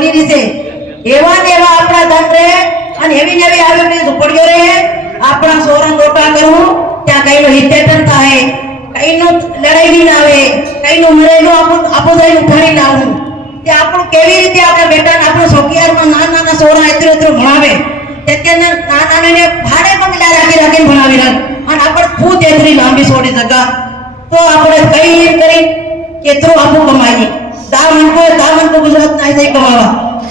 બની રહી છે એવા ને એવા આપણા ધન રહે અને એવી ને એવી આવી ઝૂંપડીઓ રહે આપણા સોરંગ રોટા કરવું ત્યાં કઈનું હિતેટન થાય કઈનું લડાઈ બી ના આવે કઈનું મરેલું આપણું દઈ ઉઠાડી ના આવું તે આપણું કેવી રીતે આપણા બેટાને આપણું છોકિયારમાં નાના સોરા એટલું ભણાવે તેને નાના ને ભાડે પણ મિલા રાખીને ભણાવી અને આપણે ખુદ એટલી લાંબી સોડી જગા તો આપણે કઈ કરી કેટલું આપણું કમાઈએ દામન को गुजरात नहीं सही कमावा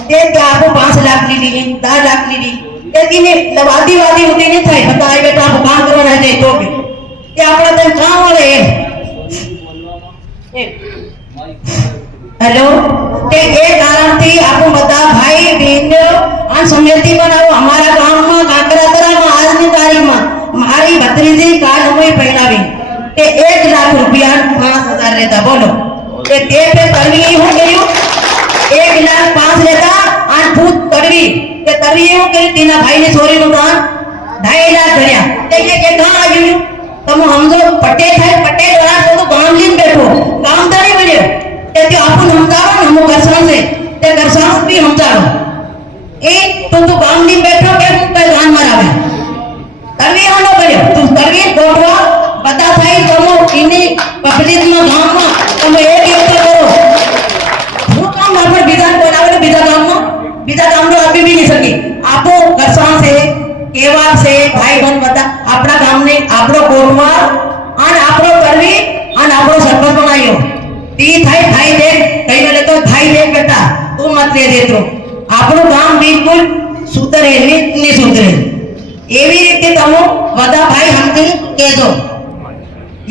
ते आपको 5 लाख ली 10 लाख ली लेकिन वादी होती नहीं थाई बता आई बेटा आप काम करवाना है तो भी ते आपड़ा तन काम वाले हेलो ते ए कारण थी आपको बता भाई बहन आ समिति बनाओ हमारा गांव में काकरातरा में आज की तारीख में मारी भतीजी कार्ड में पहनावी ते 1 लाख रुपया 5000 लेता बोलो ते पे तरवी हो गयो 1 लाख 5 लेता और भूत तरवी ते तरवी हो गई तीना भाई ने छोरी नु दान 2.5 लाख धरया ते के कहां आयो तुम समझो पटेल वाला तो गांव लीन बैठो गांव तणी बन्यो ते आपन समझाओ हम करसान से ते करसान भी समझाओ ए तो गांव लीन बैठो के पे गान मारावे तरवी होनो कर्यो तू तरवी कोटवा बता थाई तुम इनी पब्लिक में गांव में तुम एक करो वो काम पर विधान बनावे बीजा गांव में अभी भी नहीं सकी आपो करसान से केवा से भाई बहन बता अपना गांव ने आपरो कोटवा और आपरो करवी और आपरो सरपंच बनायो ती थाई भाई दे कई ने तो भाई दे बेटा तू मत ले दे तो आपरो गांव बिल्कुल सुधरे नहीं सुधरे एवी रीते तमो वदा भाई हमके कह दो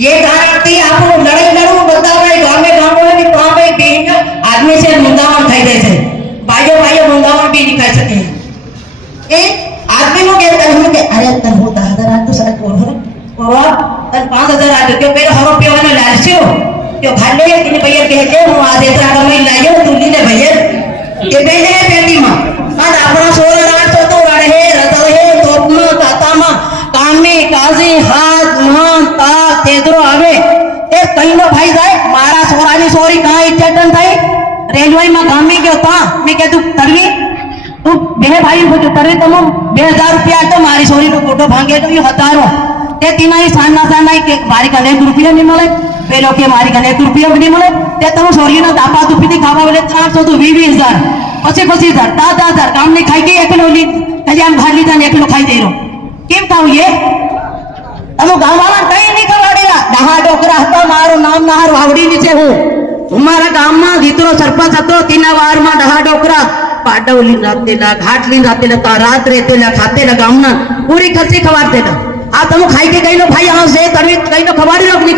ये कारण थी आपको लड़ाई लड़ू बता भाई गांव में भी काम में बेन आदमी से मुंदावन खाई दे से भाइयों मुंदावन भी नहीं खाई सके ए आदमी को कहता है कि अरे तन हो 10,000 आज तो सारा कोरा तन 5,000 आज क्यों मेरे हरो पे वाला लालचियो क्यों भाले कि भैया कहते हूं आज इतना कमाई लायो तू ली ले भैया ये बेले बेटी मां आज अपना सोरा रात तो रहे रहे तोपमा तातामा कामे काजी हाथ मान ता तेदरो आवे ए कईनो भाई जाए मारा सोरानी सोरी कहां इचटन थाई रेलवे में गामी गयो ता मैं कहतु तरवी तू बे भाई को तरवी तुम 2000 रुपया तो मारी सोरी नो फोटो भांगे तो ये हतारो ते तीना ही साना के मारी का 1 रुपया नहीं मिले पेलो के मारी का 1 रुपया भी नहीं मिले ते तुम सोरी नो दापा दुपी खावा बोले 400 तो 20000 25,000 10,000 काम नहीं खाई के एकलो ली कल्याण भाली जाने एकलो खाई दे रो केम खाऊ ये तमो गांव वाला कई नहीं करवाड़ेगा डहा डोकरा हतो मारो नाम नहर वावड़ी नीचे हूं हमारा गांव में जीतरो सरपंच हतो तीना वार में डहा डोकरा पाडवली रातेला घाटली रातेला ता रात रेतेला खातेला गामना पूरी खर्ची खवारतेला आ तमो खाई के गईलो भाई आ से तरी गईलो खवाड़ी रो नहीं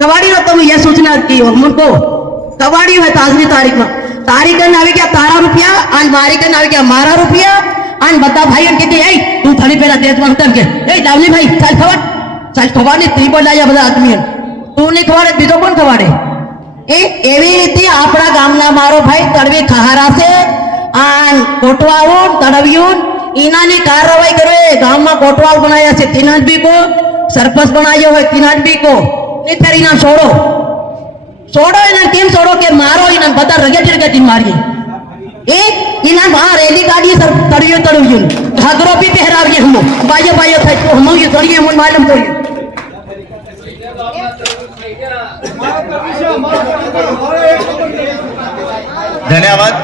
खवाड़ी रो तुम ये सूचना की हो मुनको खवाड़ी है ताजनी तारीख में तारीख ने आवे क्या तारा रुपया आज मारी के आवे क्या मारा रुपया आज बता भाई के ए तू थड़ी पेला देश मांगता के ए डावली भाई चल खवाड़ी ती बोलाया બધા आदमी तू नहीं खवाड़े बीजो कोण खवाड़े ए एवी रीते आपड़ा गामना मारो भाई तड़वी खहारा से आन कोटवाऊन तड़वियून इनानी कार्रवाई करे गांव में कोटवाल बनाया से 3 आदमी को सरपंच बनायो है 3 आदमी को नहीं फिर इना छोड़ो इना केम छोड़ो के मारो इना बता रगेटी मारिए ए इना बाहर रैली गाड़ी सर तड़वियून घाघरो भी पहराविए हम बायो था तो हम ये तड़िए मन मालूम तो धन्यवाद।